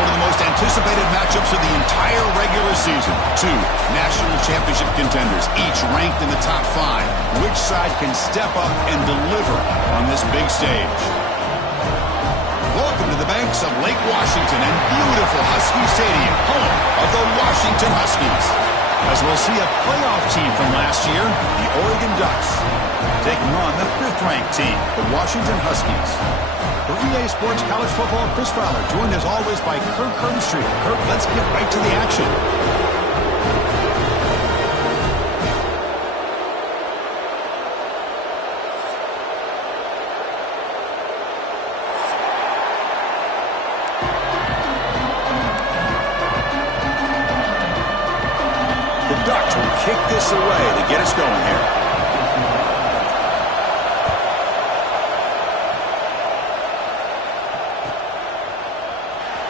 one of the most anticipated matchups of the entire regular season. Two national championship contenders, each ranked in the top 5. Which side can step up and deliver on this big stage? Welcome to the banks of Lake Washington and beautiful Husky Stadium, home of the Washington Huskies. As we'll see a playoff team from last year, the Oregon Ducks, taking on the 5th-ranked team, the Washington Huskies. For EA Sports College Football, Chris Fowler, joined as always by Kirk Herbstreit. Kirk, let's get right to the action. The Ducks will kick this away to get us going here.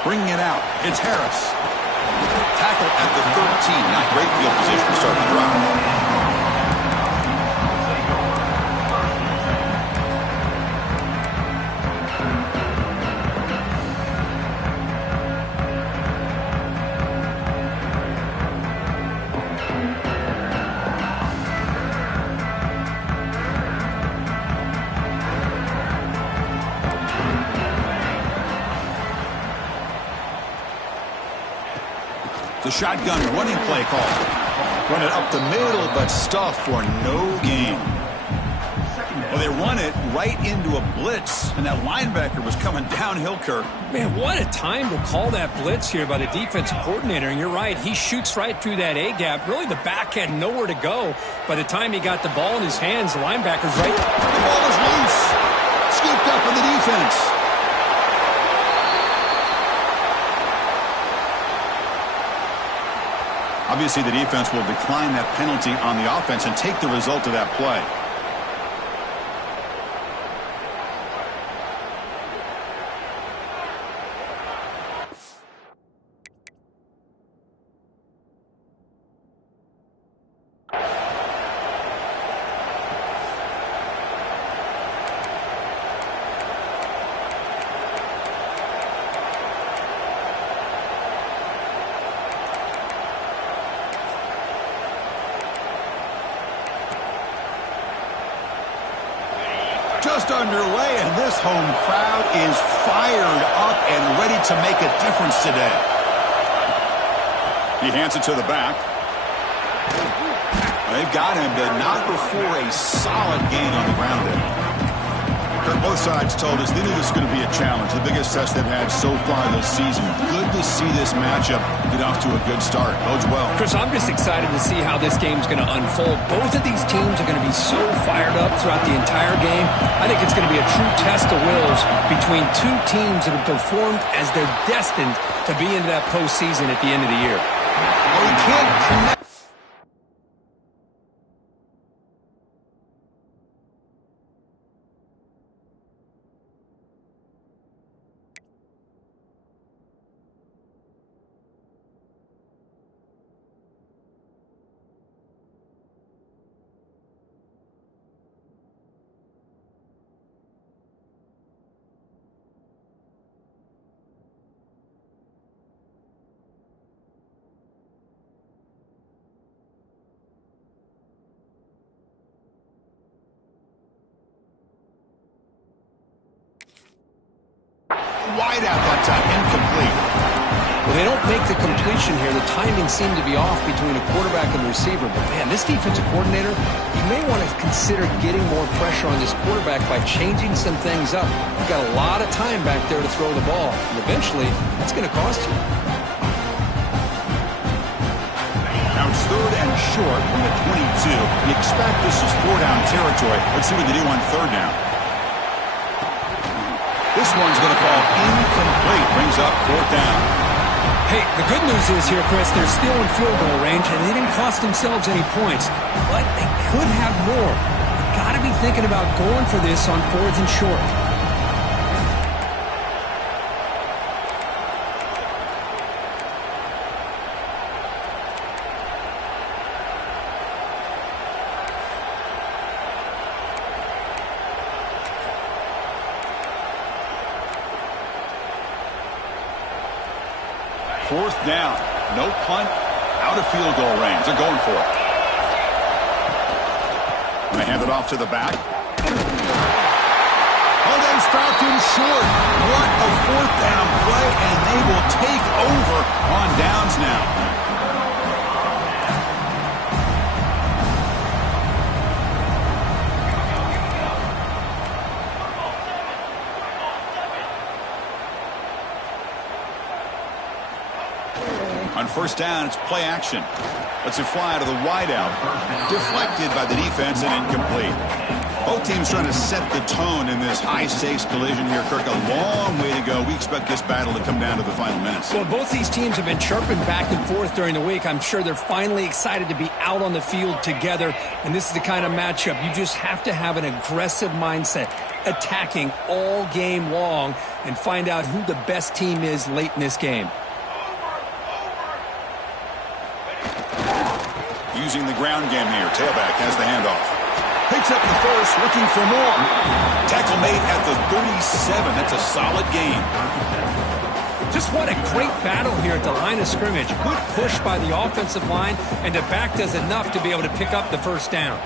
Bringing it out, it's Harris. Tackle at the 13. Not great field position to start the drive. The shotgun running play call. Run it up the middle, but stuff for no gain. Well, they run it right into a blitz, and that linebacker was coming downhill, Kirk. Man, what a time to call that blitz here by the defensive coordinator. And you're right, he shoots right through that A-gap. Really, the back had nowhere to go. By the time he got the ball in his hands, the linebacker's right. The ball is loose. Scooped up in the defense. Obviously, the defense will decline that penalty on the offense and take the result of that play. Just underway, and this home crowd is fired up and ready to make a difference today. He hands it to the back. They've got him, but not before a solid gain on the ground there. Kirk, both sides told us they knew this was going to be a challenge, the biggest test they've had so far this season. Good to see this matchup get off to a good start. Bodes well. Chris, I'm just excited to see how this game's going to unfold. Both of these teams are going to be so fired up throughout the entire game. I think it's going to be a true test of wills between two teams that have performed as they're destined to be into that postseason at the end of the year. Well, we can't connect. Wide out that time, incomplete. Well, they don't make the completion here. The timing seemed to be off between a quarterback and the receiver. But, man, this defensive coordinator, you may want to consider getting more pressure on this quarterback by changing some things up. You've got a lot of time back there to throw the ball. And eventually, that's going to cost you. Now it's 3rd and short from the 22. You expect this is 4-down territory. Let's see what they do on 3rd down. This one's going to fall incomplete. Brings up 4th down. Hey, the good news is here, Chris, they're still in field goal range, and they didn't cost themselves any points. But they could have more. You've got to be thinking about going for this on 4th and short. 4th down. No punt. Out of field goal range. They're going for it. They hand it off to the back. Oh, they stopped him short. What a 4th down play, and they will take over on downs now. On 1st down, it's play action. Lets it fly to the wideout. Deflected by the defense and incomplete. Both teams trying to set the tone in this high-stakes collision here, Kirk. A long way to go. We expect this battle to come down to the final minutes. Well, both these teams have been chirping back and forth during the week. I'm sure they're finally excited to be out on the field together, and this is the kind of matchup you just have to have an aggressive mindset, attacking all game long, and find out who the best team is late in this game. Using the ground game here. Tailback has the handoff. Picks up the first, looking for more. Tackle made at the 37. That's a solid gain. Just what a great battle here at the line of scrimmage. Good push by the offensive line, and the back does enough to be able to pick up the 1st down.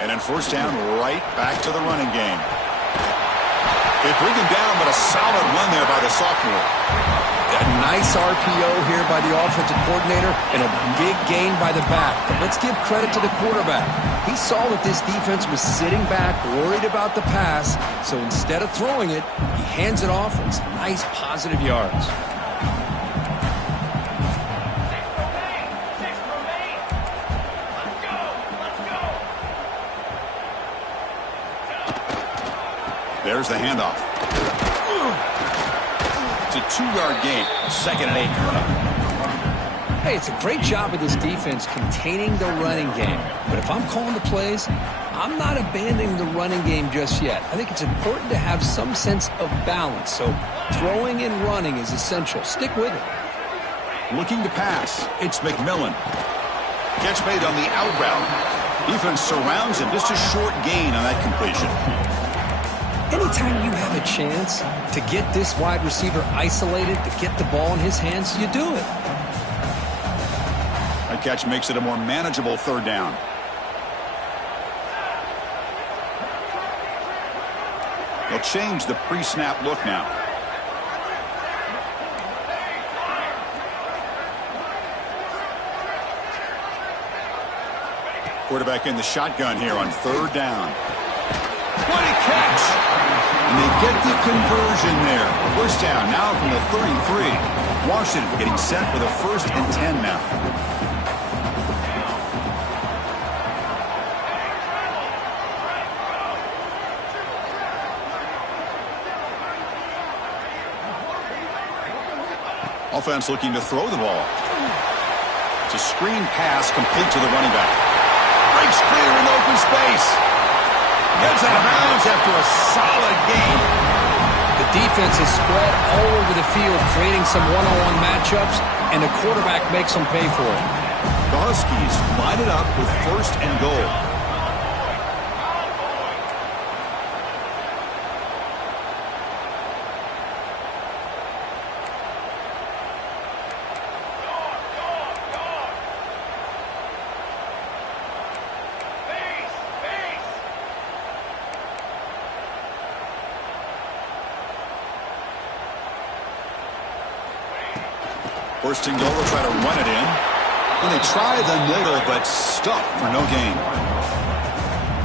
And then 1st down, right back to the running game. They bring him down, but a solid run there by the sophomore. A nice RPO here by the offensive coordinator and a big gain by the back. But let's give credit to the quarterback. He saw that this defense was sitting back, worried about the pass, so instead of throwing it, he hands it off and some nice positive yards. There's the handoff. It's a 2-yard gain. 2nd and 8 coming up. Hey, it's a great job of this defense containing the running game. But if I'm calling the plays, I'm not abandoning the running game just yet. I think it's important to have some sense of balance. So throwing and running is essential. Stick with it. Looking to pass. It's McMillan. Catch made on the out route. Defense surrounds him. Just a short gain on that completion. Anytime you have a chance to get this wide receiver isolated, to get the ball in his hands, you do it. That catch makes it a more manageable 3rd down. They'll change the pre-snap look now. Quarterback in the shotgun here on 3rd down. What a catch! And they get the conversion there. 1st down now from the 33. Washington getting set for the 1st and 10 now. Offense looking to throw the ball. It's a screen pass complete to the running back. Breaks clear in open space. Gets out of bounds after a solid game. The defense is spread all over the field, creating some one-on-one matchups, and the quarterback makes them pay for it. The Huskies line it up with 1st and goal. First and goal, they'll try to run it in. And they try the middle, but stuffed for no gain.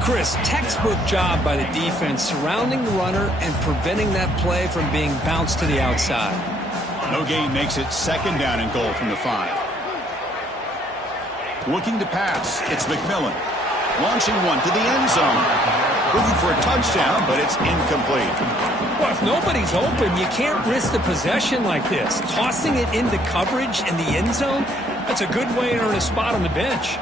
Chris, textbook job by the defense surrounding the runner and preventing that play from being bounced to the outside. No gain makes it 2nd down and goal from the 5. Looking to pass, it's McMillan. Launching one to the end zone. Looking for a touchdown, but it's incomplete. Well, if nobody's open, you can't risk the possession like this. Tossing it into coverage in the end zone, that's a good way to earn a spot on the bench.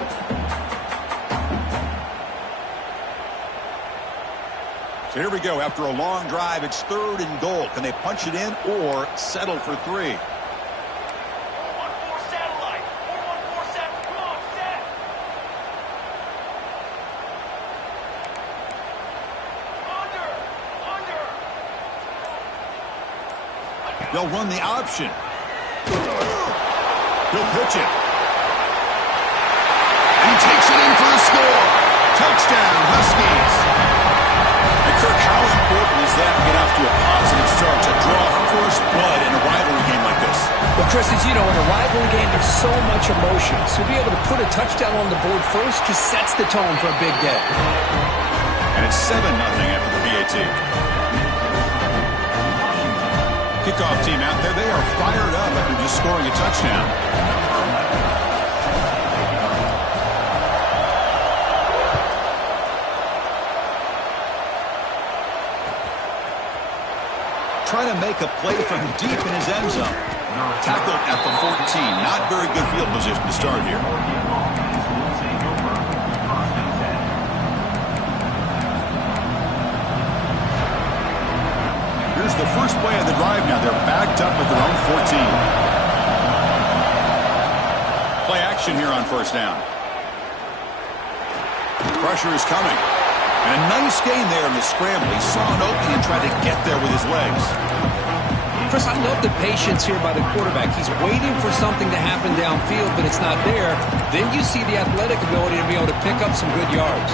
So here we go. After a long drive, it's 3rd and goal. Can they punch it in or settle for 3? They'll run the option. He'll pitch it. And he takes it in for the score. Touchdown, Huskies. And Kirk, how important is that to get off to a positive start, to draw first blood in a rivalry game like this? Well, Chris, as you know, in a rivalry game, there's so much emotion. So to be able to put a touchdown on the board first just sets the tone for a big day. And it's 7-0 after the PAT. Kickoff team out there, they are fired up after just scoring a touchdown. Trying to make a play from deep in his end zone. Tackled at the 14. Not very good field position to start here. Here's the first play of the drive now. They're backed up at their own 14. Play action here on first down. Pressure is coming. And a nice gain there in the scramble. He saw an opening and tried to get there with his legs. Chris, I love the patience here by the quarterback. He's waiting for something to happen downfield, but it's not there. Then you see the athletic ability to be able to pick up some good yards.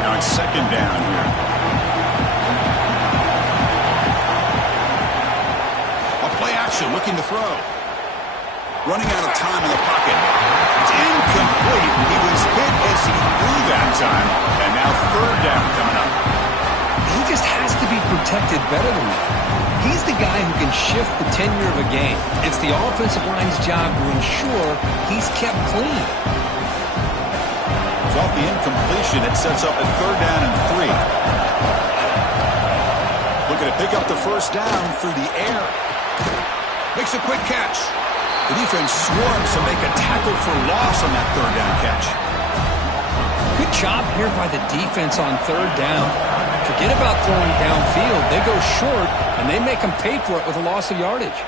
Now it's second down here. A play action, looking to throw. Running out of time in the pocket. It's incomplete. He was hit as he threw that time. And now third down coming up. He just has to be protected better than that. He's the guy who can shift the tenure of a game. It's the offensive line's job to ensure he's kept clean. It's off the incompletion. It sets up a third down and 3. Looking to pick up the first down through the air. Makes a quick catch. The defense swarms to make a tackle for loss on that third down catch. Good job here by the defense on third down. Forget about throwing downfield. They go short, and they make them pay for it with a loss of yardage.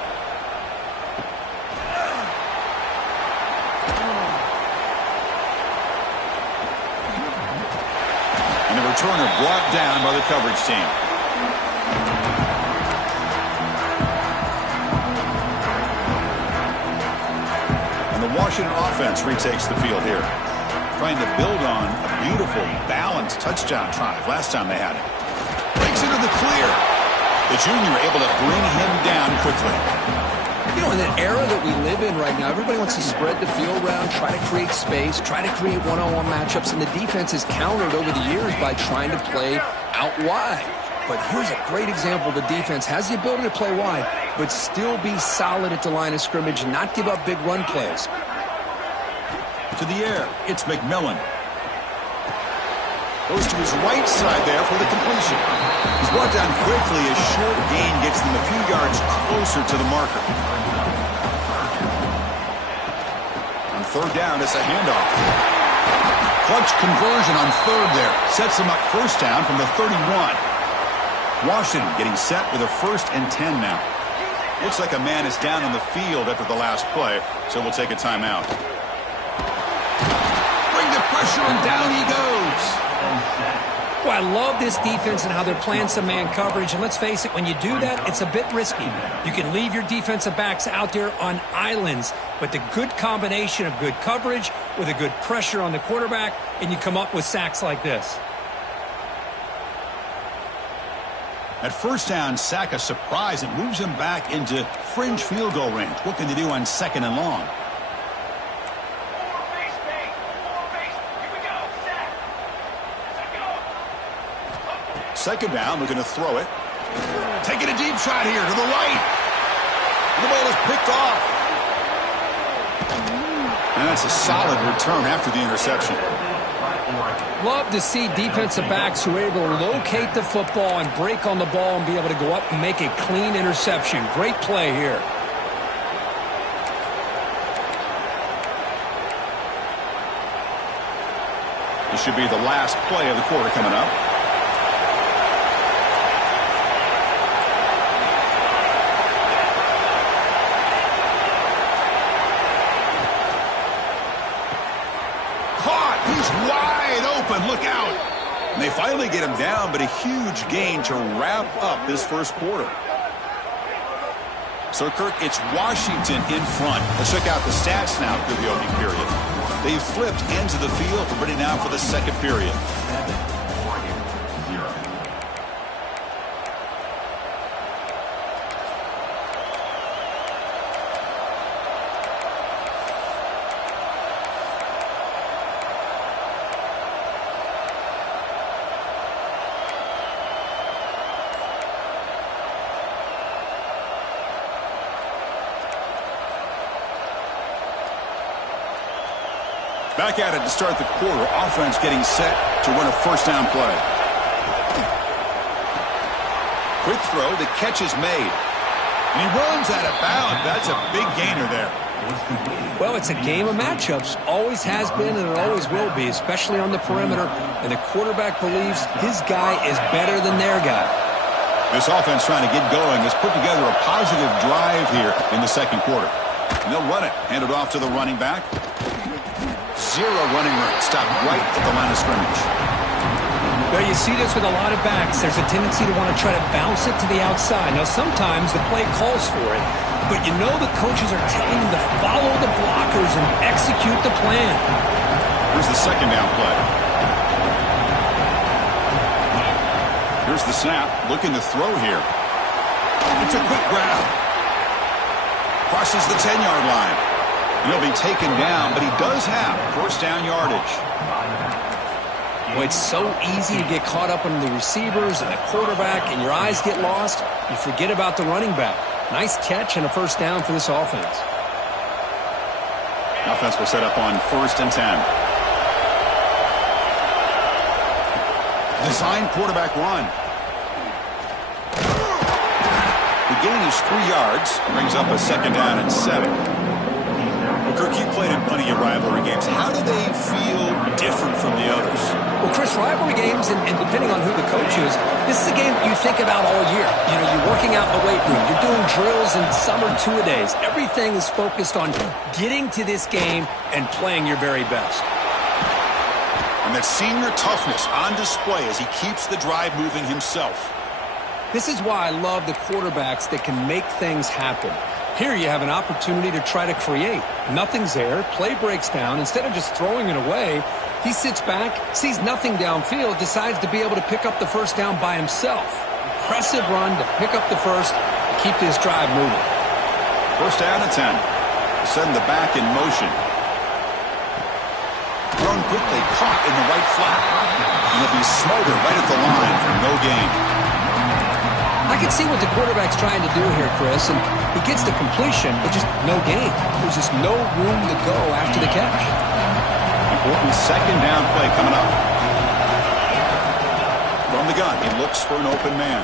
And the returner brought down by the coverage team. Washington offense retakes the field here, trying to build on a beautiful, balanced touchdown drive last time they had it. Breaks into the clear. The junior able to bring him down quickly. You know, in the era that we live in right now, everybody wants to spread the field around, try to create space, try to create one-on-one matchups, and the defense has countered over the years by trying to play out wide. But here's a great example. The defense has the ability to play wide, but still be solid at the line of scrimmage and not give up big run plays. To the air, it's McMillan. Goes to his right side there for the completion. He's brought down quickly. A short gain gets them a few yards closer to the marker. On third down, it's a handoff. Clutch conversion on third there. Sets him up first down from the 31. Washington getting set with a 1st and 10 now. Looks like a man is down on the field after the last play, so we'll take a timeout. Bring the pressure, and down he goes. Well, I love this defense and how they're playing some man coverage. And let's face it, when you do that, it's a bit risky. You can leave your defensive backs out there on islands, but the good combination of good coverage with a good pressure on the quarterback, and you come up with sacks like this. At first down, sack a surprise. It moves him back into fringe field goal range. What can they do on 2nd and long? Second down, looking to throw it. Taking a deep shot here to the right. And the ball is picked off. And that's a solid return after the interception. Love to see defensive backs who are able to locate the football and break on the ball and be able to go up and make a clean interception. Great play here. This should be the last play of the quarter coming up. Caught. He's wide open. Look out. And they finally get him down, but a huge gain to wrap up this first quarter. So, Kirk, it's Washington in front. Let's check out the stats now through the opening period. They've flipped ends of the field. We're ready now for the second period. Back at it to start the quarter. Offense getting set to run a first down play. Quick throw. The catch is made. And he runs out of bounds. That's a big gainer there. Well, it's a game of matchups. Always has been and it always will be, especially on the perimeter. And the quarterback believes his guy is better than their guy. This offense trying to get going has put together a positive drive here in the second quarter. And they'll run it. Hand it off to the running back. Zero running room. Stopped right at the line of scrimmage. Well, you see this with a lot of backs. There's a tendency to want to try to bounce it to the outside. Now, sometimes the play calls for it, but you know the coaches are telling them to follow the blockers and execute the plan. Here's the second down play. Here's the snap. Looking to throw here. It's a quick grab. Crosses the 10-yard line. He'll be taken down, but he does have first down yardage. Well, it's so easy to get caught up on the receivers and the quarterback, and your eyes get lost. You forget about the running back. Nice catch and a first down for this offense. Offense will set up on 1st and 10. Design quarterback run. The gain is 3 yards. Brings up a second down and 7. Kirk, you played in plenty of rivalry games. How do they feel different from the others? Well, Chris, rivalry games, and depending on who the coach is, this is a game you think about all year. You know, you're working out in the weight room. You're doing drills and summer two-a-days. Everything is focused on getting to this game and playing your very best. And that senior toughness on display as he keeps the drive moving himself. This is why I love the quarterbacks that can make things happen. Here you have an opportunity to try to create. Nothing's there. Play breaks down. Instead of just throwing it away, he sits back, sees nothing downfield, decides to be able to pick up the first down by himself. Impressive run to pick up the first, keep this drive moving. First down and 10. Send the back in motion. Thrown quickly, caught in the right flat. And he'll be smothered right at the line for no gain. I can see what the quarterback's trying to do here, Chris, and he gets the completion, but just no gain. There's just no room to go after the catch. Important second down play coming up. From the gun, he looks for an open man.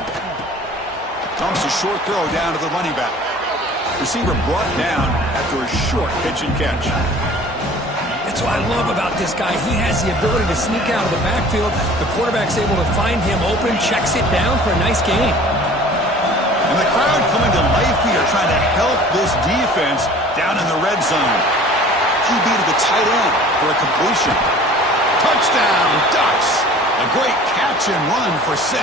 Comes a short throw down to the running back. Receiver brought down after a short pitch and catch. That's what I love about this guy. He has the ability to sneak out of the backfield. The quarterback's able to find him open, checks it down for a nice gain. And the crowd coming to life here, trying to help this defense down in the red zone. QB to the tight end for a completion. Touchdown, Ducks. A great catch and run for 6.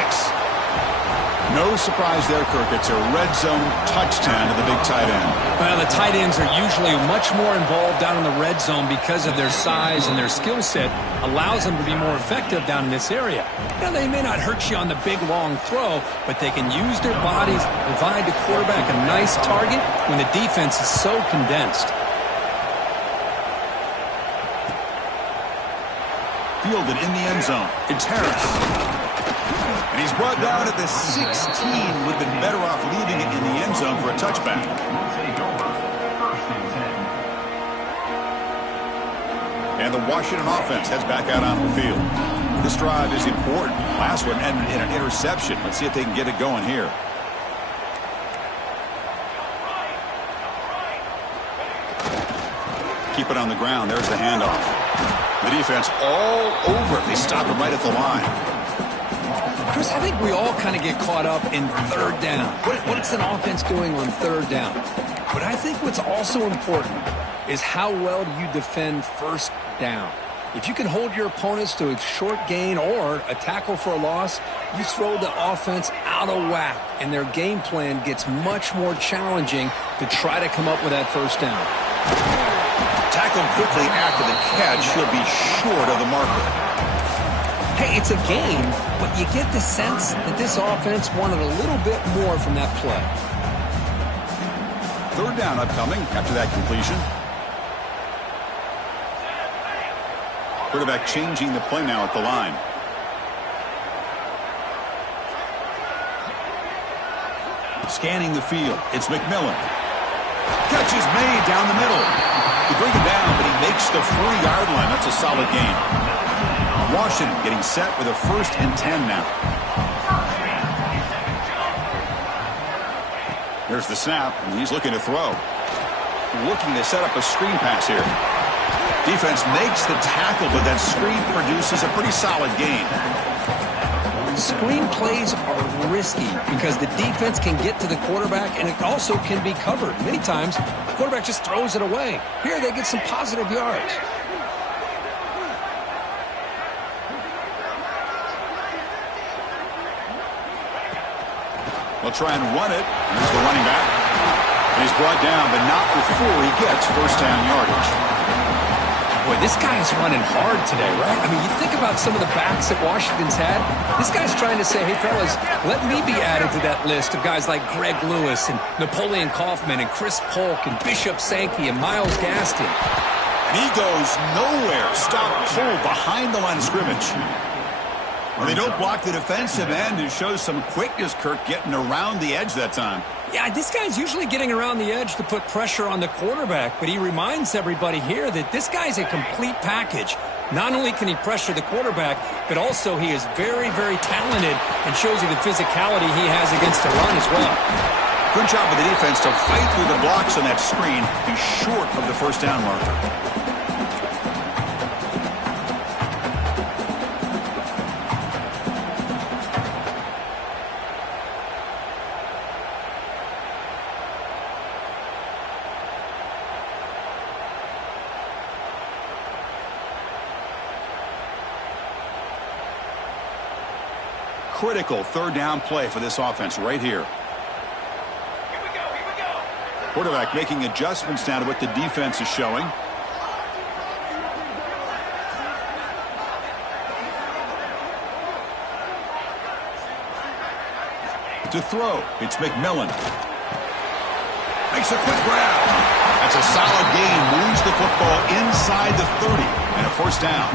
No surprise there, Kirk. It's a red zone touchdown to the big tight end. Well, the tight ends are usually much more involved down in the red zone because of their size and their skill set allows them to be more effective down in this area. Now, they may not hurt you on the big, long throw, but they can use their bodies, provide the quarterback a nice target when the defense is so condensed. Fielded in the end zone. It's Harris. And he's brought down at the 16. Would have been better off leaving it in the end zone for a touchback. And the Washington offense heads back out on the field. This drive is important. Last one ended in an interception. Let's see if they can get it going here. Keep it on the ground. There's the handoff. The defense all over it. They stop him right at the line. Chris, I think we all kind of get caught up in third down. What's an offense doing on third down? But I think what's also important is how well do you defend first down. If you can hold your opponents to a short gain or a tackle for a loss, you throw the offense out of whack, and their game plan gets much more challenging to try to come up with that first down. Tackled quickly after the catch. He'll be short of the marker. Hey, it's a game, but you get the sense that this offense wanted a little bit more from that play. Third down upcoming after that completion. Quarterback changing the play now at the line. Scanning the field. It's McMillan. Catch is made down the middle. He brings it down, but he makes the 4-yard line. That's a solid gain. Washington getting set with a 1st and 10 now. There's the snap, and he's looking to throw. Looking to set up a screen pass here. Defense makes the tackle, but that screen produces a pretty solid gain. Screen plays are risky because the defense can get to the quarterback, and it also can be covered. Many times, the quarterback just throws it away. Here, they get some positive yards. They'll try and run it. Here's the running back. And he's brought down, but not before he gets first down yardage. Boy, this guy is running hard today, right? I mean, you think about some of the backs that Washington's had. This guy's trying to say, hey, fellas, let me be added to that list of guys like Greg Lewis and Napoleon Kaufman and Chris Polk and Bishop Sankey and Myles Gaston. And he goes nowhere. Stop pulled behind the line of scrimmage. Well, they don't block the defensive end, who shows some quickness, Kirk, getting around the edge that time. Yeah, this guy's usually getting around the edge to put pressure on the quarterback, but he reminds everybody here that this guy's a complete package. Not only can he pressure the quarterback, but also he is very, very talented and shows you the physicality he has against the run as well. Good job of the defense to fight through the blocks on that screen. He's short of the first down marker. Critical third down play for this offense right here. Here we go. Quarterback making adjustments now to what the defense is showing. To throw, it's McMillan. Makes a quick grab. That's a solid gain. Moves the football inside the 30 and a first down.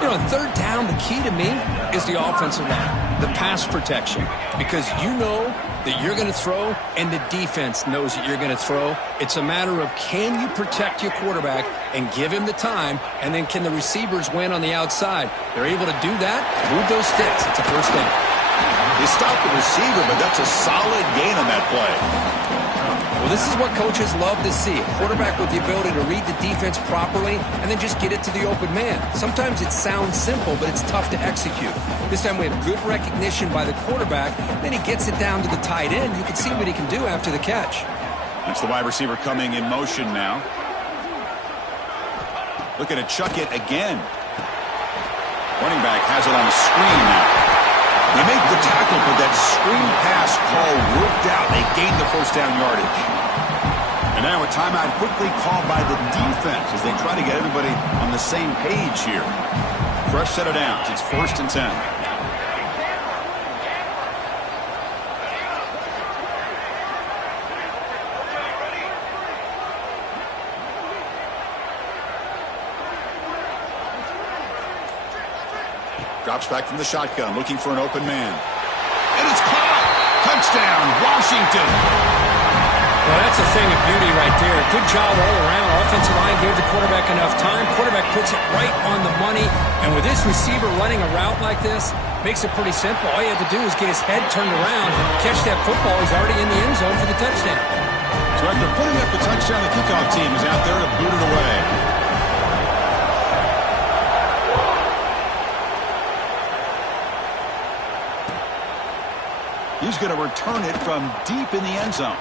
You know, on third down, the key to me is the offensive line, the pass protection, because you know that you're going to throw and the defense knows that you're going to throw. It's a matter of can you protect your quarterback and give him the time, and then can the receivers win on the outside? They're able to do that, move those sticks. It's a first down. They stopped the receiver, but that's a solid gain on that play. Well, this is what coaches love to see. A quarterback with the ability to read the defense properly and then just get it to the open man. Sometimes it sounds simple, but it's tough to execute. This time we have good recognition by the quarterback. Then he gets it down to the tight end. You can see what he can do after the catch. That's the wide receiver coming in motion now. Looking to chuck it again. Running back has it on a screen now. They make the tackle, but that screen pass call worked out. They gain the first down yardage. And now a timeout quickly called by the defense as they try to get everybody on the same page here. Fresh set of downs. It's 1st and 10. Drops back from the shotgun, looking for an open man. And it's caught! Touchdown, Washington! Well, that's a thing of beauty right there. Good job all around. Offensive line gave the quarterback enough time. Quarterback puts it right on the money. And with this receiver running a route like this, makes it pretty simple. All you have to do is get his head turned around, catch that football. He's already in the end zone for the touchdown. So after putting up the touchdown, the kickoff team is out there to boot it away. He's going to return it from deep in the end zone.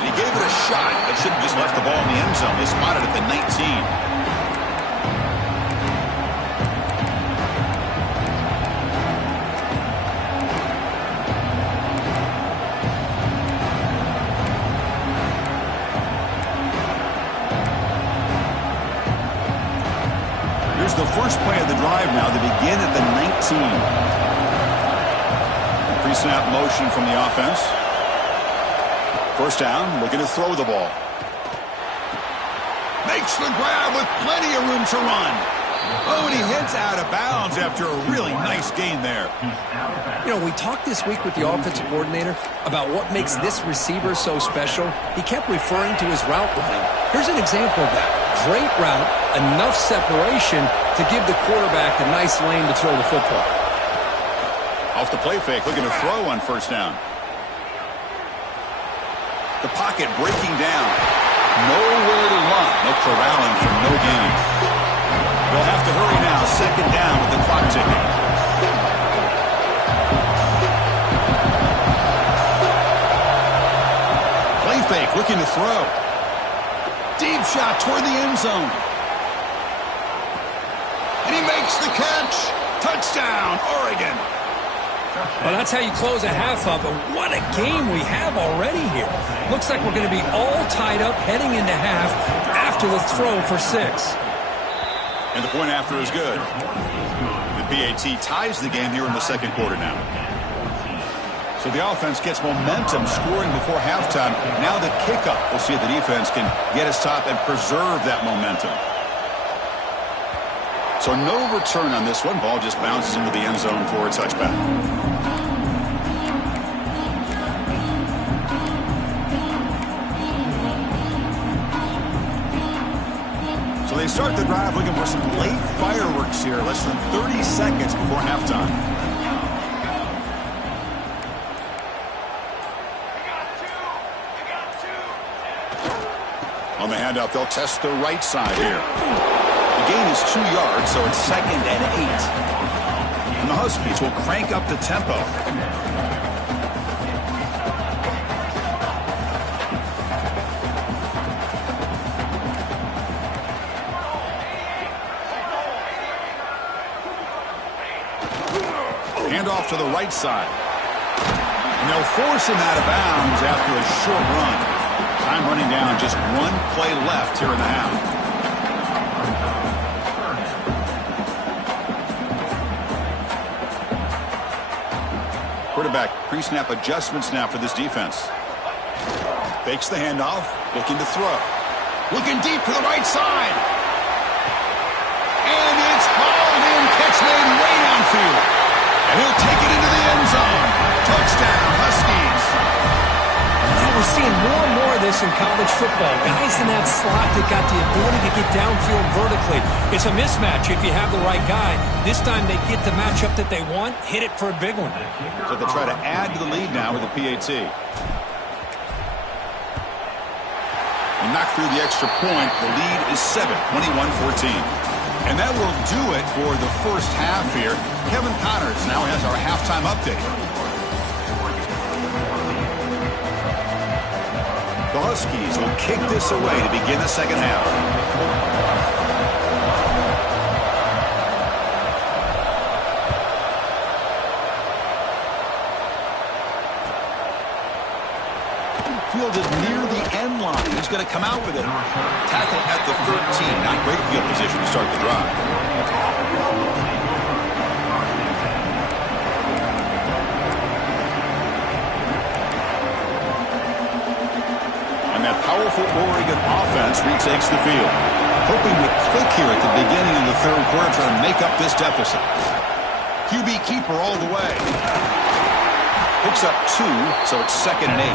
And He gave it a shot, but should have just left the ball in the end zone. They spotted at the 19. The first play of the drive now. They begin at the 19. Pre-snap motion from the offense. First down, looking to throw the ball. Makes the grab with plenty of room to run. Oh, and he heads out of bounds after a really nice gain there. You know, we talked this week with the offensive coordinator about what makes this receiver so special. He kept referring to his route running. Here's an example of that. Great route, enough separation to give the quarterback a nice lane to throw the football. Off the play fake, looking to throw on first down. The pocket breaking down. Nowhere to run. No corralling for no gain. They'll have to hurry now. Second down with the clock ticking. Play fake, looking to throw. Deep shot toward the end zone. And he makes the catch. Touchdown, Oregon. Well, that's how you close a half up, and what a game we have already here. Looks like we're going to be all tied up heading into half after the throw for 6. And the point after is good. The PAT ties the game here in the second quarter now. So the offense gets momentum scoring before halftime. Now the kickoff. We'll see if the defense can get his top and preserve that momentum. So no return on this one. Ball just bounces into the end zone for a touchback. So they start the drive looking for some late fireworks here. Less than 30 seconds before halftime. On the handoff, they'll test the right side here. The gain is 2 yards, so it's 2nd and 8. And the Huskies will crank up the tempo. Handoff to the right side. And they'll force him out of bounds after a short run. Time running down, just 1 play left here in the half. Quarterback pre-snap adjustments now for this defense. Fakes the handoff, looking to throw. Looking deep to the right side. And it's hauled in, catch made way downfield. And he'll take it into the end zone. Touchdown, Huskies. Now we're seeing more and more of this in college football. Guys in that slot that got the ability to get downfield vertically. It's a mismatch if you have the right guy. This time they get the matchup that they want, hit it for a big one. So they try to add to the lead now with the PAT. And knock through the extra point. The lead is 7, 21-14. And that will do it for the first half here. Kevin Connors now has our halftime update. The Huskies will kick this away to begin the second half. Fielded near the end line. He's going to come out with it. Tackle at the 13. Not great field position to start the drive. And that powerful Oregon offense retakes the field. Hoping to click here at the beginning of the third quarter, trying to make up this deficit. QB keeper all the way. Picks up 2, so it's 2nd and 8.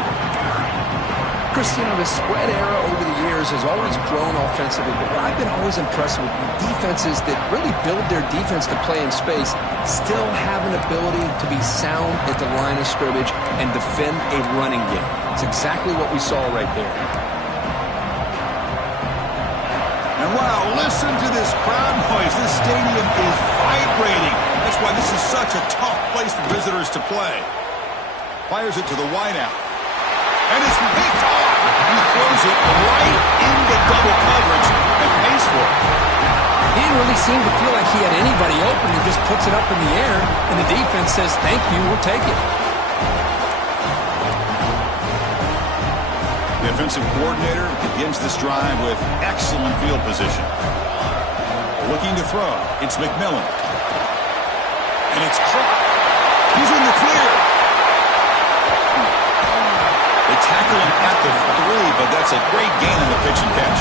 Chris, you know, the spread era over the years has always grown offensively, but what I've been always impressed with defenses that really build their defense to play in space still have an ability to be sound at the line of scrimmage and defend a running game. It's exactly what we saw right there. And wow, listen to this crowd noise. This stadium is vibrating. That's why this is such a tough place for visitors to play. Fires it to the wideout. And it's picked off. He throws it right into double coverage and pays for it. He didn't really seem to feel like he had anybody open. He just puts it up in the air, and the defense says, thank you, we'll take it. The offensive coordinator begins this drive with excellent field position. Looking to throw. It's McMillan. And it's caught. He's in the clear. They tackle him at the 3, but that's a great gain on the pitch and catch.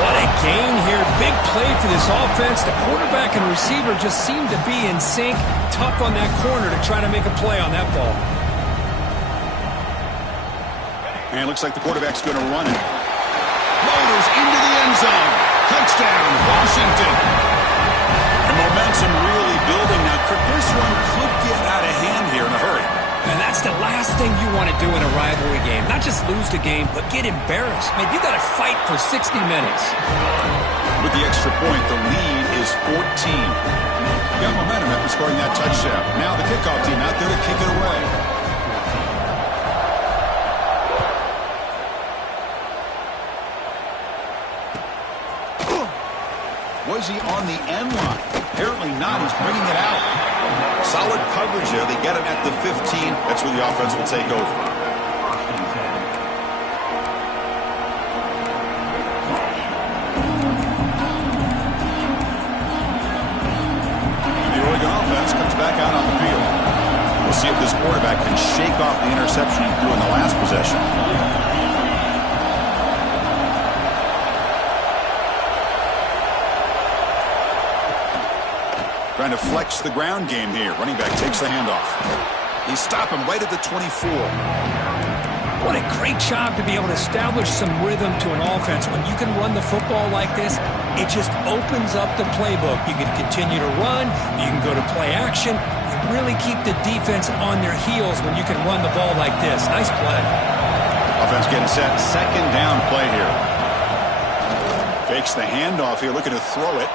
What a gain here. Big play for this offense. The quarterback and receiver just seem to be in sync. Tough on that corner to try to make a play on that ball. And it looks like the quarterback's going to run it. Motors into the end zone. Touchdown, Washington. The momentum really building now. This one could get out of hand here in a hurry. And that's the last thing you want to do in a rivalry game. Not just lose the game, but get embarrassed. Man, you got to fight for 60 minutes. With the extra point, the lead is 14. Got momentum after scoring that touchdown. Now the kickoff team out there to kick it away. Was he on the end line? Apparently not. He's bringing it out. Solid coverage there. They get him at the 15. That's where the offense will take over. The Oregon offense comes back out on the field. We'll see if this quarterback can shake off the interception he threw in the last possession. Trying to flex the ground game here. Running back takes the handoff. He stopped him right at the 24. What a great job to be able to establish some rhythm to an offense. When you can run the football like this, it just opens up the playbook. You can continue to run. You can go to play action. You really keep the defense on their heels when you can run the ball like this. Nice play. Offense getting set. Second down play here. Fakes the handoff here, looking to throw it.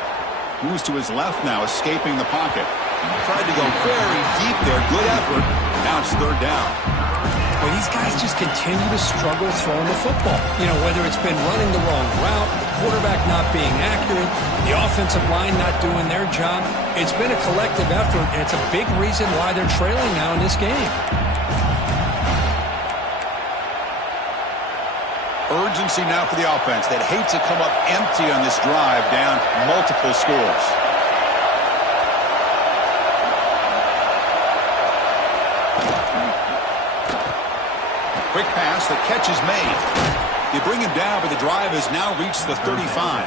Moves to his left now, escaping the pocket. Tried to go very deep there. Good effort. Now it's third down. Well, these guys just continue to struggle throwing the football. You know, whether it's been running the wrong route, the quarterback not being accurate, the offensive line not doing their job. It's been a collective effort, and it's a big reason why they're trailing now in this game. Urgency now for the offense. They'd hate to come up empty on this drive, down multiple scores. Quick pass, the catch is made. They bring him down, but the drive has now reached the 35.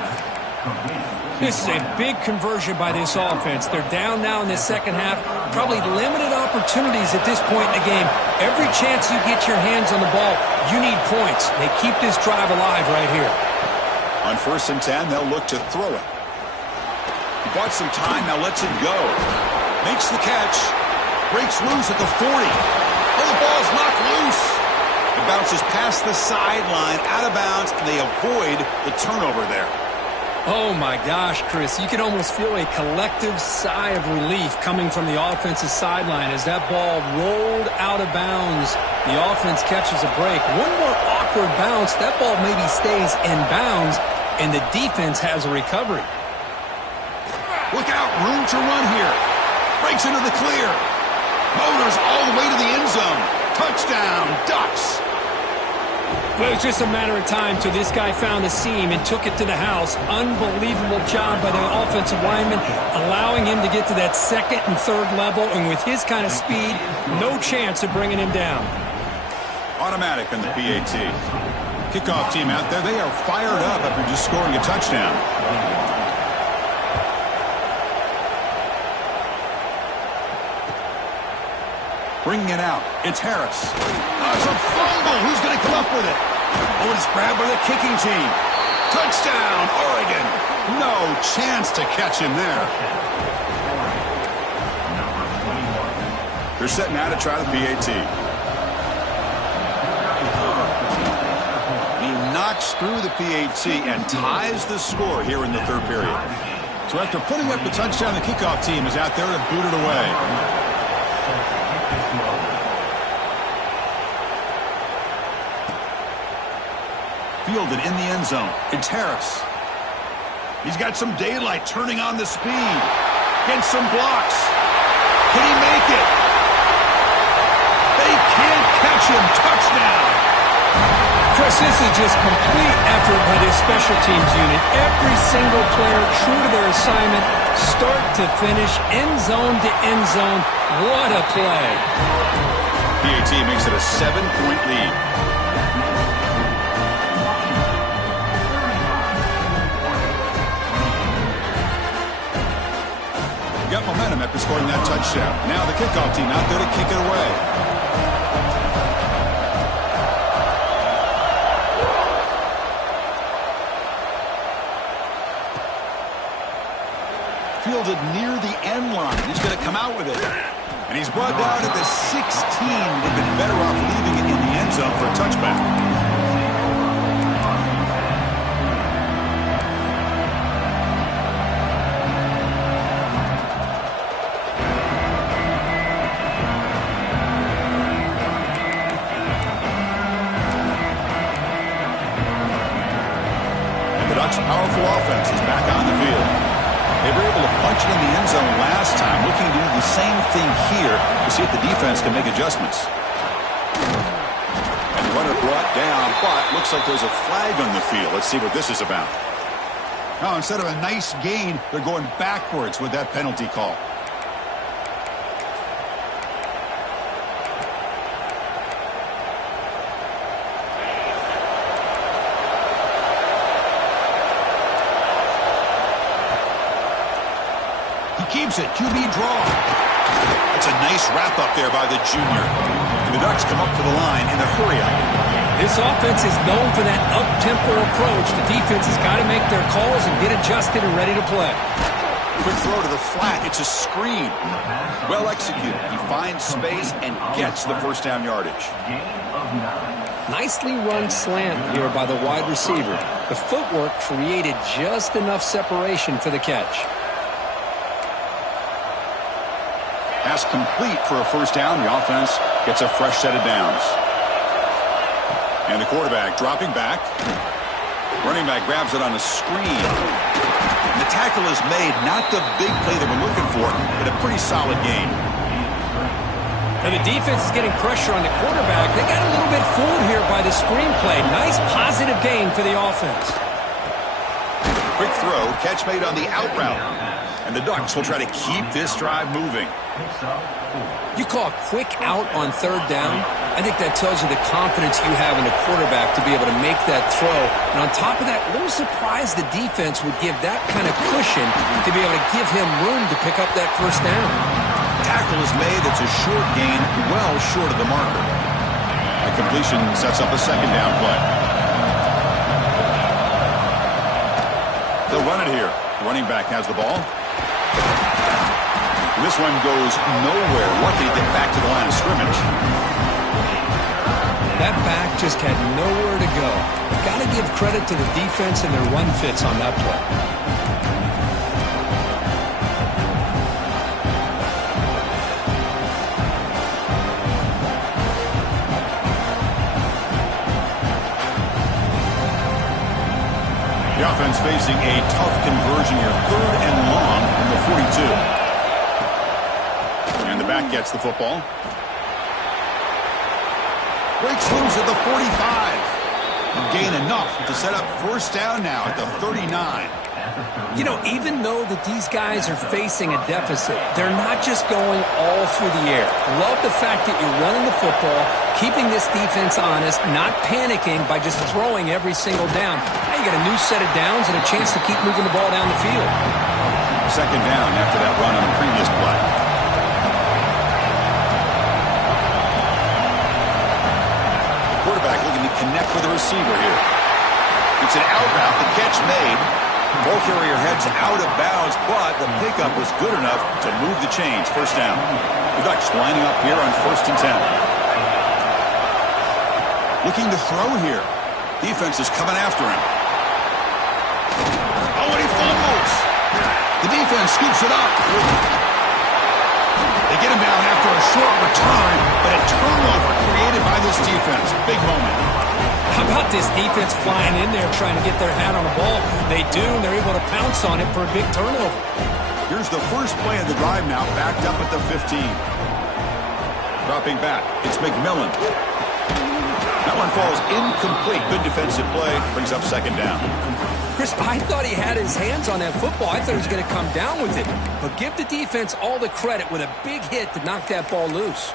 This is a big conversion by this offense. They're down now in the second half. Probably limited opportunities at this point in the game. Every chance you get your hands on the ball, you need points. They keep this drive alive right here. On 1st and 10, they'll look to throw it. He bought some time, now lets it go. Makes the catch. Breaks loose at the 40. Oh, the ball's knocked loose. It bounces past the sideline, out of bounds, and they avoid the turnover there. Oh, my gosh, Chris. You can almost feel a collective sigh of relief coming from the offensive sideline as that ball rolled out of bounds. The offense catches a break. One more awkward bounce. That ball maybe stays in bounds, and the defense has a recovery. Look out. Room to run here. Breaks into the clear. Motors all the way to the end zone. Touchdown, Ducks. Well, it was just a matter of time till this guy found a seam and took it to the house. Unbelievable job by the offensive lineman, allowing him to get to that second and third level, and with his kind of speed, no chance of bringing him down. Automatic on the PAT. Kickoff team out there, they are fired up after just scoring a touchdown. Bringing it out. It's Harris. Oh, it's a fumble. Who's going to come up with it? Oh, it's grabbed by the kicking team. Touchdown, Oregon. No chance to catch him there. They're setting out to try the PAT. He knocks through the PAT and ties the score here in the third period. So after putting up the touchdown, the kickoff team is out there to boot it away. fielded in the end zone. It's Harris. He's got some daylight turning on the speed. Gets some blocks. Can he make it? They can't catch him. Touchdown. Chris, this is just complete effort by this special teams unit. Every single player true to their assignment, start to finish, end zone to end zone. What a play. PAT makes it a 7-point lead. Got momentum after scoring that touchdown. Now the kickoff team out there to kick it away. Fielded near the end line. He's going to come out with it. And he's brought down at the 16. They've been better off leaving it in the end zone for a touchback. Powerful offense is back on the field. They were able to punch it in the end zone last time, looking to do the same thing here to see if the defense can make adjustments. And the runner brought down, but looks like there's a flag on the field. Let's see what this is about. Now, instead of a nice gain, they're going backwards with that penalty call. Keeps it. QB draw. It's a nice wrap-up there by the junior. The Ducks come up to the line in a hurry-up. This offense is known for that up-tempo approach. The defense has got to make their calls and get adjusted and ready to play. Quick throw to the flat. It's a screen. Well executed. He finds space and gets the first down yardage. Nicely run slant here by the wide receiver. The footwork created just enough separation for the catch. Pass complete for a first down. The offense gets a fresh set of downs. And the quarterback dropping back. Running back grabs it on a screen. And the tackle is made. Not the big play that we're looking for, but a pretty solid game. And the defense is getting pressure on the quarterback. They got a little bit fooled here by the screen play. Nice positive gain for the offense. Quick throw. Catch made on the out route. And the Ducks will try to keep this drive moving. You call a quick out on third down. I think that tells you the confidence you have in the quarterback to be able to make that throw. And on top of that, a little surprised the defense would give that kind of cushion to be able to give him room to pick up that first down. Tackle is made. It's a short gain, well short of the marker. The completion sets up a second down play. They'll run it here. The running back has the ball. This one goes nowhere. Lucky to get back to the line of scrimmage. That back just had nowhere to go. Got to give credit to the defense and their run fits on that play. The offense facing a tough conversion here. 3rd and long from the 42. And the back gets the football. Breaks loose at the 45. And gain enough to set up first down now at the 39. You know, even though that these guys are facing a deficit, they're not just going all through the air. Love the fact that you're running the football, keeping this defense honest, not panicking by just throwing every single down. Now you got a new set of downs and a chance to keep moving the ball down the field. Second down after that run on the previous play. Quarterback looking to connect with the receiver here. It's an out route, the catch made. Ball carrier heads out of bounds, but the pickup was good enough to move the chains. First down. The Ducks lining up here on 1st and 10. Looking to throw here. Defense is coming after him. Oh, and he fumbles. The defense scoops it up. They get him down after a short return, but a turnover created by this defense. Big moment. How about this defense flying in there trying to get their hat on the ball? They do, and they're able to pounce on it for a big turnover. Here's the first play of the drive now, backed up at the 15. Dropping back, it's McMillan. That one falls incomplete. Good defensive play, brings up second down. Chris, I thought he had his hands on that football. I thought he was going to come down with it. But give the defense all the credit with a big hit to knock that ball loose.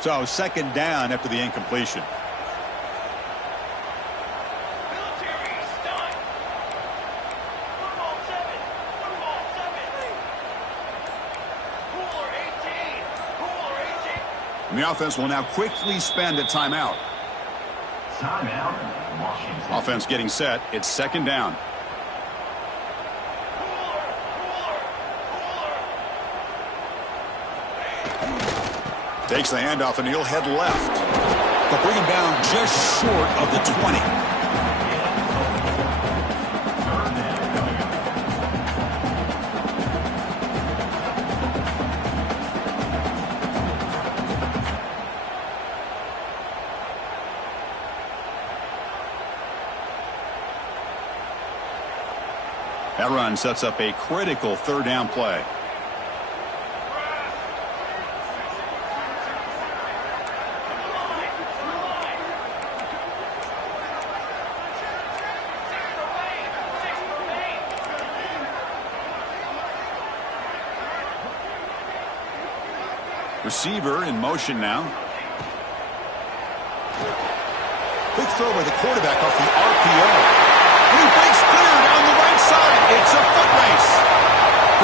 So second down after the incompletion. Military stun. Football 7. Football 7. Cooler 18. Cooler 18. And the offense will now quickly spend a timeout. Timeout, Washington. Offense getting set. It's second down. Takes the handoff, and he'll head left. They'll bring him down just short of the 20. That run sets up a critical third down play. Receiver in motion now. Quick throw by the quarterback off the RPO. And he breaks clear down the right side. It's a foot race.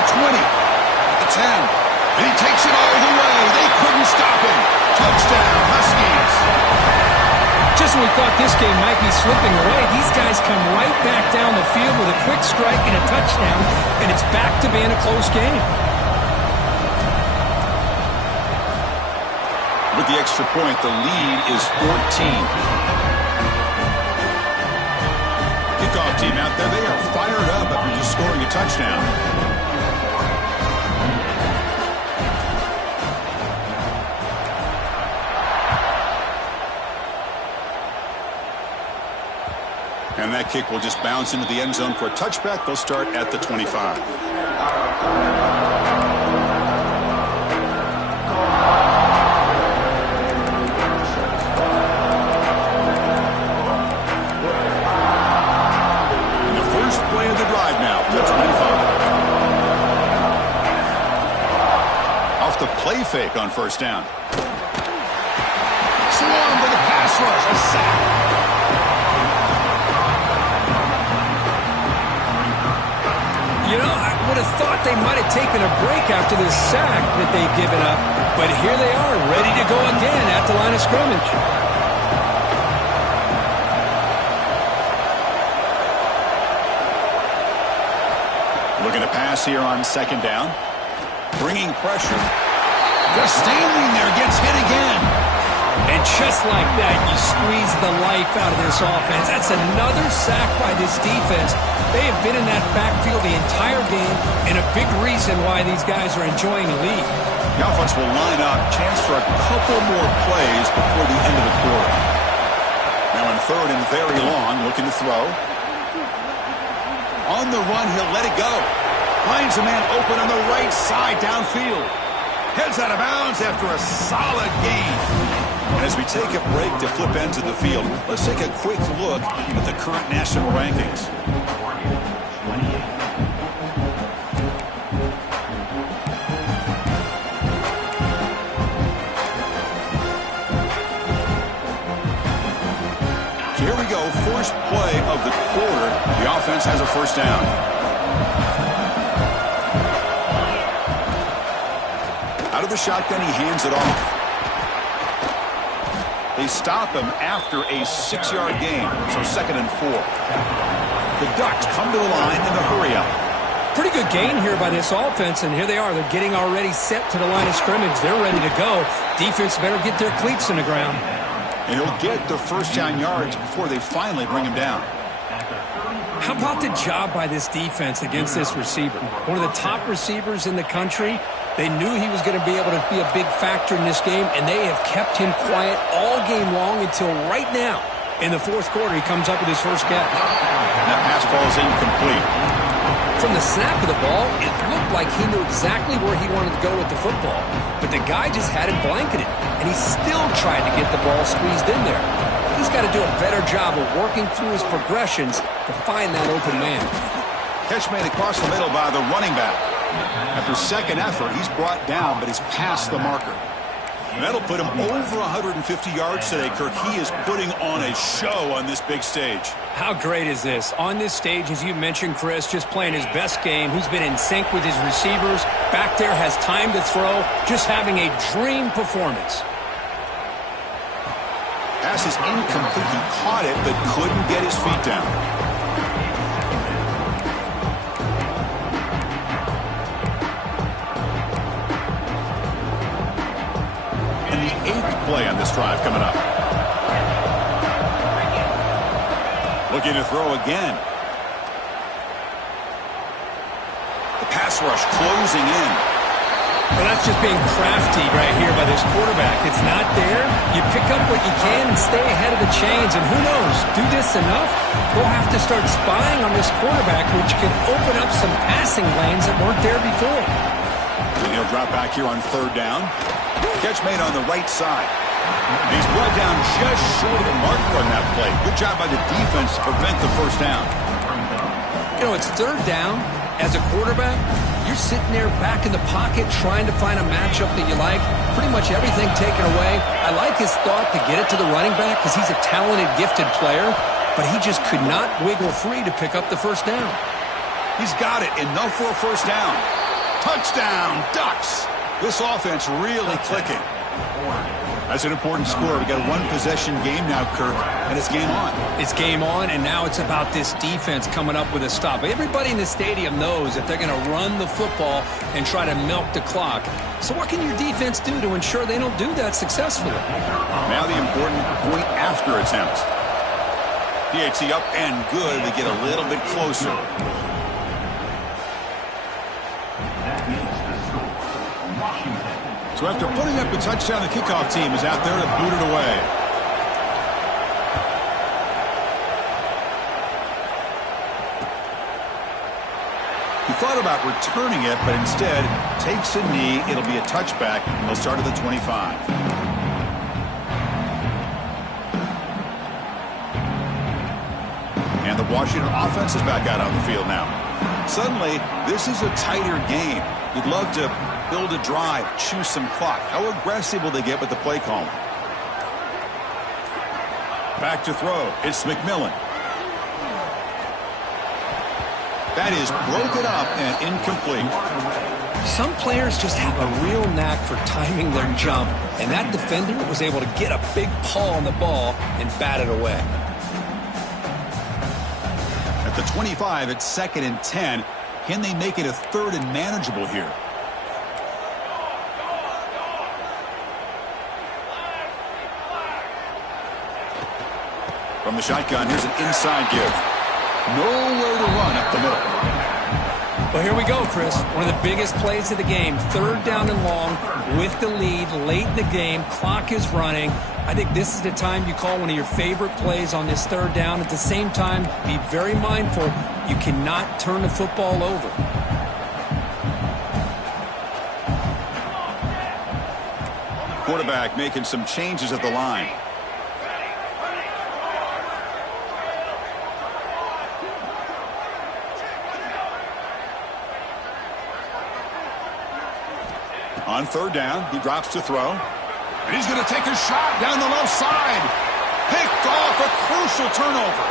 The 20. The 10. And he takes it all the way. They couldn't stop him. Touchdown, Huskies. Just when we thought this game might be slipping away, these guys come right back down the field with a quick strike and a touchdown, and it's back to being a close game. With the extra point, the lead is 14. Kickoff team out there, they are fired up after just scoring a touchdown. And that kick will just bounce into the end zone for a touchback. They'll start at the 25. The play fake on first down. Swarmed with a pass rush. A sack. You know, I would have thought they might have taken a break after this sack that they've given up. But here they are, ready to go again at the line of scrimmage. Looking to pass here on second down. Bringing pressure. Just standing there, gets hit again. And just like that, you squeeze the life out of this offense. That's another sack by this defense. They have been in that backfield the entire game, and a big reason why these guys are enjoying a lead. The offense will line up. Chance for a couple more plays before the end of the quarter. Now in third and very long, looking to throw. On the run, he'll let it go. Finds a man open on the right side downfield. Heads out of bounds after a solid gain. And as we take a break to flip ends of the field, let's take a quick look at the current national rankings. So here we go, first play of the quarter. The offense has a first down. Out of the shotgun, he hands it off. They stop him after a 6-yard gain, so 2nd and 4. The Ducks come to the line in the hurry-up. Pretty good gain here by this offense, and here they are. They're getting already set to the line of scrimmage. They're ready to go. Defense better get their cleats in the ground. And he'll get the first down yards before they finally bring him down. How about the job by this defense against this receiver? One of the top receivers in the country. They knew he was going to be able to be a big factor in this game, and they have kept him quiet all game long until right now. In the fourth quarter, he comes up with his first catch. That pass falls incomplete. From the snap of the ball, it looked like he knew exactly where he wanted to go with the football. But the guy just had it blanketed, and he still tried to get the ball squeezed in there. He's got to do a better job of working through his progressions to find that open man. Catch made across the middle by the running back. After second effort, he's brought down, but he's past the marker. And that'll put him over 150 yards today, Kirk. He is putting on a show on this big stage. How great is this? On this stage, as you mentioned, Chris, just playing his best game. He's been in sync with his receivers. Back there, has time to throw. Just having a dream performance. Pass is incomplete. He caught it, but couldn't get his feet down. And the 8th play on this drive coming up. Looking to throw again. The pass rush closing in. Well, that's just being crafty right here by this quarterback. It's not there. You pick up what you can and stay ahead of the chains. And who knows, do this enough, we'll have to start spying on this quarterback, which can open up some passing lanes that weren't there before. And he'll drop back here on third down. Catch made on the right side. He's brought down just short of the marker on that play. Good job by the defense to prevent the first down. You know, it's third down. As a quarterback, you're sitting there back in the pocket trying to find a matchup that you like. Pretty much everything taken away. I like his thought to get it to the running back because he's a talented, gifted player, but he just could not wiggle free to pick up the first down. He's got it. Enough for a first down. Touchdown, Ducks. This offense really clicking. That's an important score. We got a one-possession game now, Kirk, and it's game on. It's game on, and now it's about this defense coming up with a stop. Everybody in the stadium knows that they're going to run the football and try to milk the clock. So what can your defense do to ensure they don't do that successfully? Now the important point after attempt. DHC up and good. They get a little bit closer. So after putting up a touchdown, the kickoff team is out there to boot it away. He thought about returning it, but instead takes a knee. It'll be a touchback. They'll start at the 25. And the Washington offense is back out on the field now. Suddenly, this is a tighter game. You'd love to build a drive, choose some clock. How aggressive will they get with the play call? Back to throw. It's McMillan. That is broken up and incomplete. Some players just have a real knack for timing their jump, and that defender was able to get a big paw on the ball and bat it away. At the 25, it's 2nd and 10. Can they make it a 3rd and manageable here? From the shotgun, here's an inside give. Nowhere to run up the middle. Well, here we go, Chris. One of the biggest plays of the game. 3rd down and long with the lead late in the game. Clock is running. I think this is the time you call one of your favorite plays on this 3rd down. At the same time, be very mindful. You cannot turn the football over. Quarterback making some changes at the line. On 3rd down, he drops to throw. And he's going to take a shot down the left side. Picked off, a crucial turnover.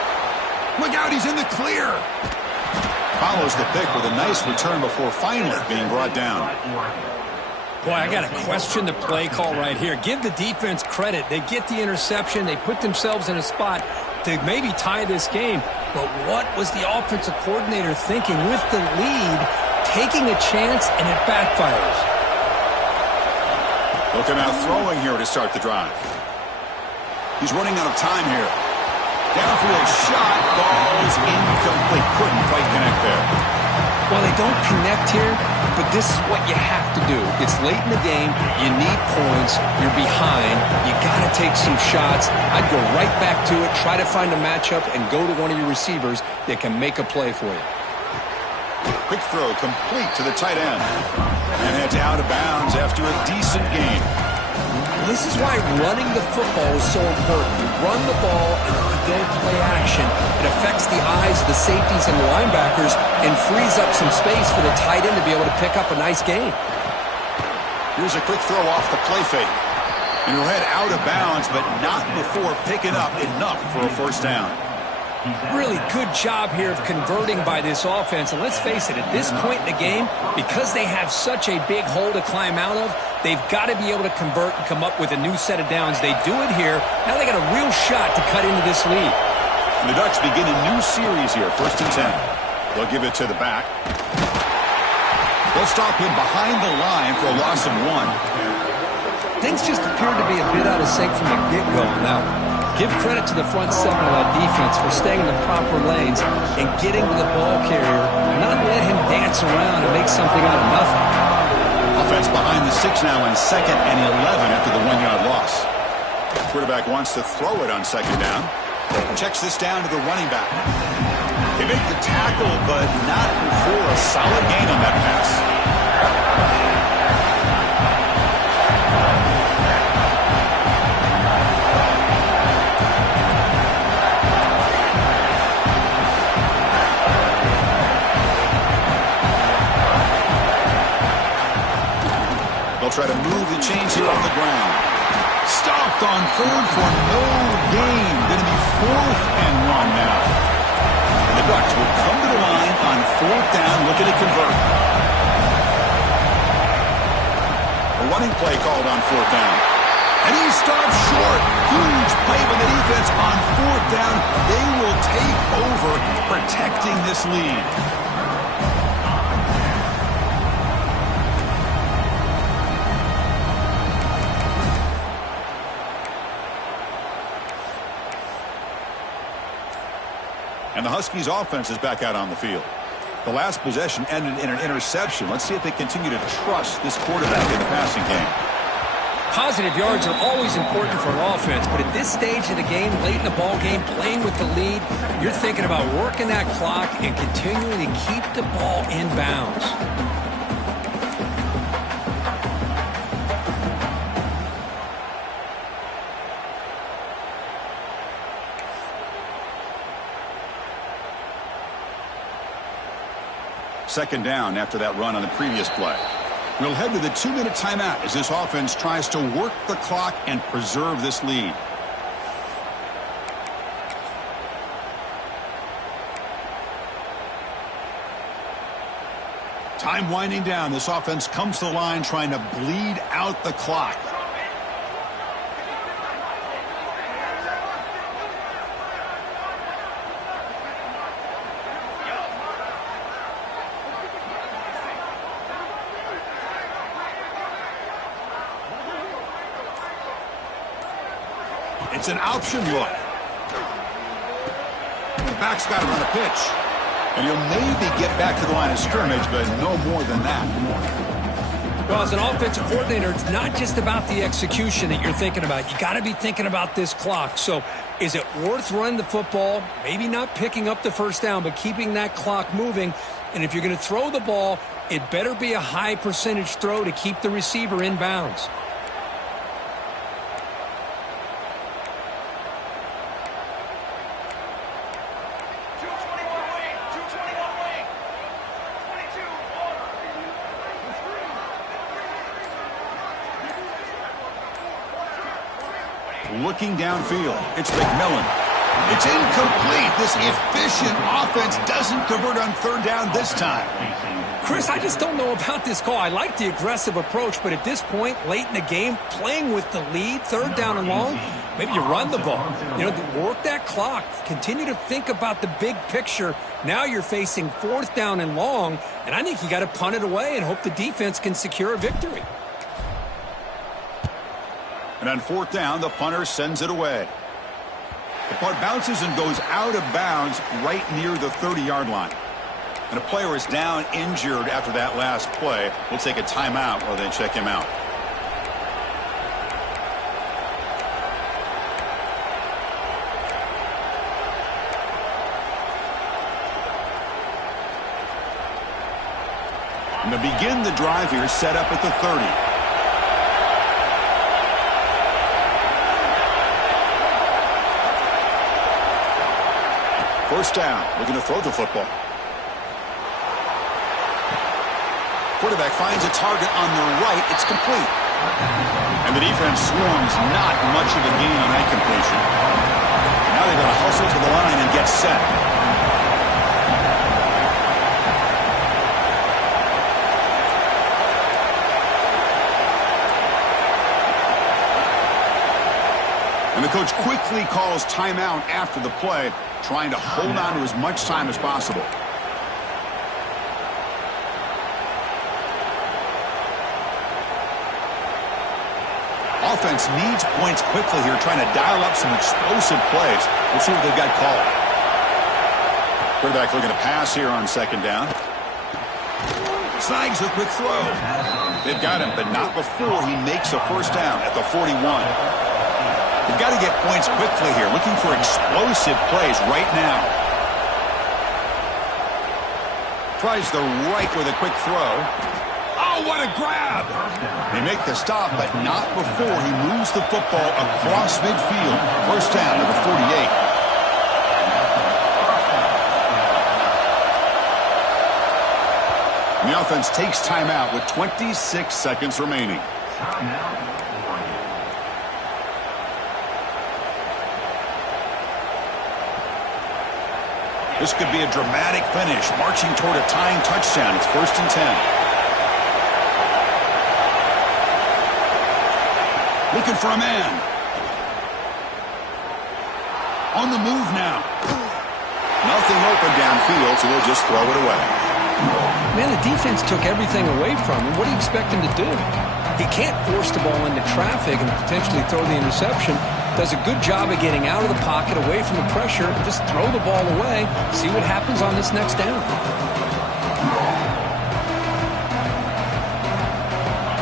Look out, he's in the clear. Follows the pick with a nice return before finally being brought down. Boy, I got to question the play call right here. Give the defense credit. They get the interception. They put themselves in a spot to maybe tie this game. But what was the offensive coordinator thinking with the lead, taking a chance, and it backfires? Looking out throwing here to start the drive. He's running out of time here. Downfield shot falls incomplete. Couldn't quite connect there. Well, they don't connect here, but this is what you have to do. It's late in the game. You need points. You're behind. You got to take some shots. I'd go right back to it, try to find a matchup, and go to one of your receivers that can make a play for you. Quick throw complete to the tight end. And it's out of bounds after a decent game. This is why running the football is so important. You run the ball, and if you don't play action, it affects the eyes of the safeties and the linebackers and frees up some space for the tight end to be able to pick up a nice gain. Here's a quick throw off the play fake. And he'll head out of bounds, but not before picking up enough for a first down. Really good job here of converting by this offense. And let's face it, at this point in the game, because they have such a big hole to climb out of, they've got to be able to convert and come up with a new set of downs. They do it here. Now they got a real shot to cut into this lead. And the Ducks begin a new series here, 1st and 10. They'll give it to the back. They'll stop him behind the line for a loss of 1. Things just appear to be a bit out of sync from the get-go on that one. Give credit to the front seven of that defense for staying in the proper lanes and getting to the ball carrier, not let him dance around and make something out of nothing. Offense behind the 6 now in 2nd and 11 after the 1-yard loss. Quarterback wants to throw it on 2nd down. Checks this down to the running back. They make the tackle, but not before a solid gain on that pass. Try to move the chains here on the ground. Stopped on 3rd for no gain. Going to be 4th and 1 now. And the Ducks will come to the line on 4th down, looking to convert. A running play called on 4th down. And he stops short. Huge play by the defense on 4th down. They will take over, protecting this lead. And the Huskies offense is back out on the field. The last possession ended in an interception. Let's see if they continue to trust this quarterback in the passing game. Positive yards are always important for an offense, but at this stage of the game, late in the ball game, playing with the lead, you're thinking about working that clock and continuing to keep the ball in bounds. Second down after that run on the previous play. We'll head to the 2-minute timeout as this offense tries to work the clock and preserve this lead. Time winding down. This offense comes to the line trying to bleed out the clock. It's an option look. The back's got to run a pitch. And he'll maybe get back to the line of scrimmage, but no more than that. Well, as an offensive coordinator, it's not just about the execution that you're thinking about. You got to be thinking about this clock. So is it worth running the football? Maybe not picking up the first down, but keeping that clock moving. And if you're going to throw the ball, it better be a high percentage throw to keep the receiver in bounds. Looking downfield, it's McMillan. It's incomplete. This efficient offense doesn't convert on 3rd down this time. Chris, I just don't know about this call. I like the aggressive approach, but at this point, late in the game, playing with the lead, 3rd down and long, maybe you run the ball. You know, work that clock. Continue to think about the big picture. Now you're facing 4th down and long, and I think you got to punt it away and hope the defense can secure a victory. And on 4th down, the punter sends it away. The punt bounces and goes out of bounds right near the 30-yard line. And a player is down injured after that last play. We'll take a timeout while they check him out. And to begin the drive here, set up at the 30. First down, looking to throw the football. Quarterback finds a target on the right. It's complete. And the defense swarms, not much of a gain on that completion. Now they're going to hustle to the line and get set. And the coach quickly calls timeout after the play, trying to hold on to as much time as possible. Offense needs points quickly here, trying to dial up some explosive plays. Let's see what they've got called. Quarterback looking to pass here on second down. Snags a quick throw. They've got him, but not before he makes a first down at the 41. They've got to get points quickly here, looking for explosive plays right now. Tries the right with a quick throw. Oh, what a grab! They make the stop, but not before he moves the football across midfield. First down to the 48. And the offense takes timeout with 26 seconds remaining. This could be a dramatic finish, marching toward a tying touchdown. It's 1st and 10. Looking for a man. On the move now. Nothing open downfield, so we'll just throw it away. Man, the defense took everything away from him. What do you expect him to do? He can't force the ball into traffic and potentially throw the interception. Does a good job of getting out of the pocket, away from the pressure, and just throw the ball away. See what happens on this next down.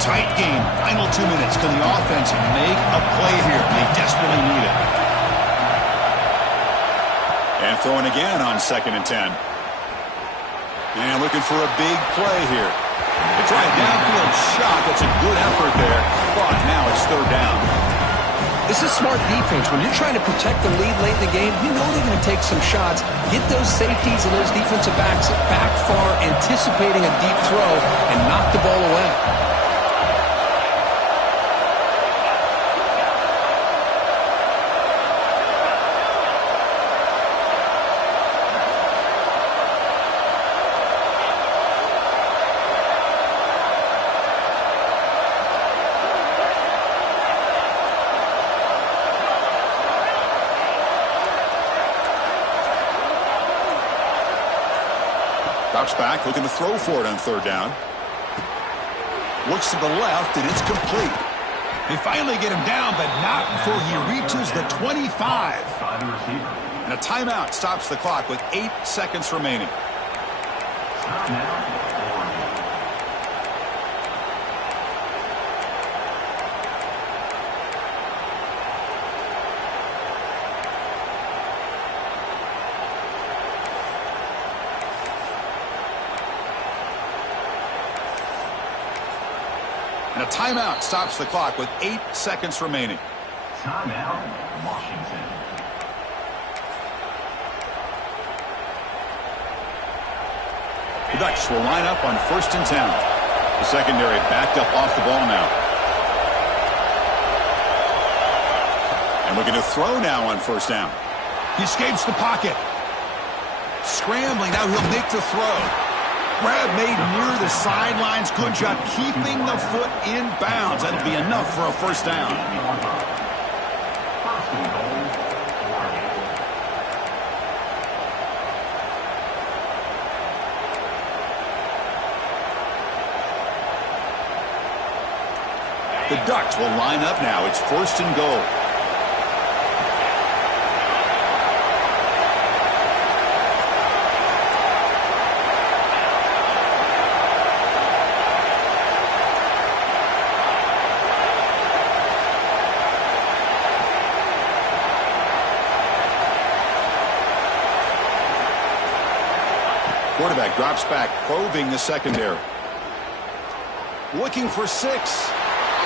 Tight game. Final 2 minutes. Can the offense make a play here? They desperately need it. And throwing again on 2nd and 10. And looking for a big play here. They try a downfield shot. That's a good effort there. But now it's 3rd down. This is smart defense. When you're trying to protect the lead late in the game, you know they're going to take some shots. Get those safeties and those defensive backs back far, anticipating a deep throw, and knock the ball away. Drops back, looking to throw for it on 3rd down. Looks to the left, and it's complete. They finally get him down, but not before he reaches the 25. And a timeout stops the clock with 8 seconds remaining. And a timeout stops the clock with 8 seconds remaining. Timeout, Washington. The Ducks will line up on 1st and 10. The secondary backed up off the ball now. And looking to throw now on 1st down. He escapes the pocket. Scrambling, now he'll make the throw. Grab made near the sidelines. Good job keeping the foot in bounds. That'll be enough for a 1st down. The Ducks will line up now. It's 1st and goal. Quarterback drops back, probing the secondary. Looking for 6.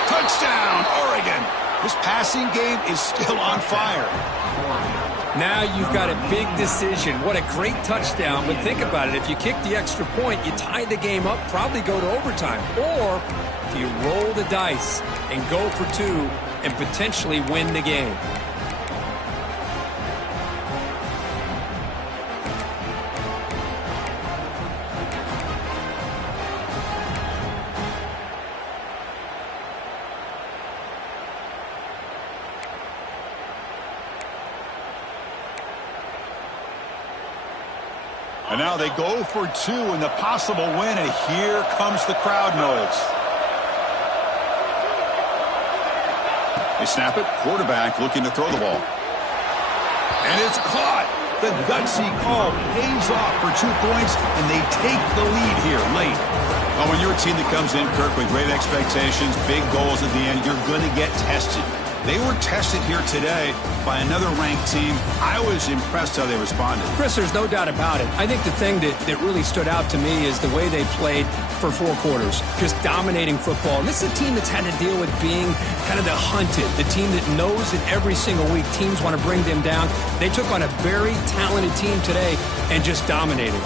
Touchdown, Oregon. This passing game is still on fire. Now you've got a big decision. What a great touchdown. But think about it. If you kick the extra point, you tie the game up, probably go to overtime. Or do you roll the dice and go for 2 and potentially win the game? And now they go for 2 in the possible win, and here comes the crowd noise. They snap it. Quarterback looking to throw the ball. And it's caught. The gutsy call pays off for 2 points, and they take the lead here late. Well, when you're a team that comes in, Kirk, with great expectations, big goals at the end, you're going to get tested. They were tested here today by another ranked team. I was impressed how they responded. Chris, there's no doubt about it. I think the thing that really stood out to me is the way they played for 4 quarters, just dominating football. And this is a team that's had to deal with being kind of the hunted, the team that knows that every single week teams want to bring them down. They took on a very talented team today and just dominated.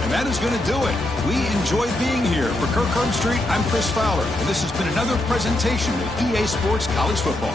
And that is going to do it. We enjoy being here. For Kirk Herbstreit, I'm Chris Fowler, and this has been another presentation of EA Sports College Football.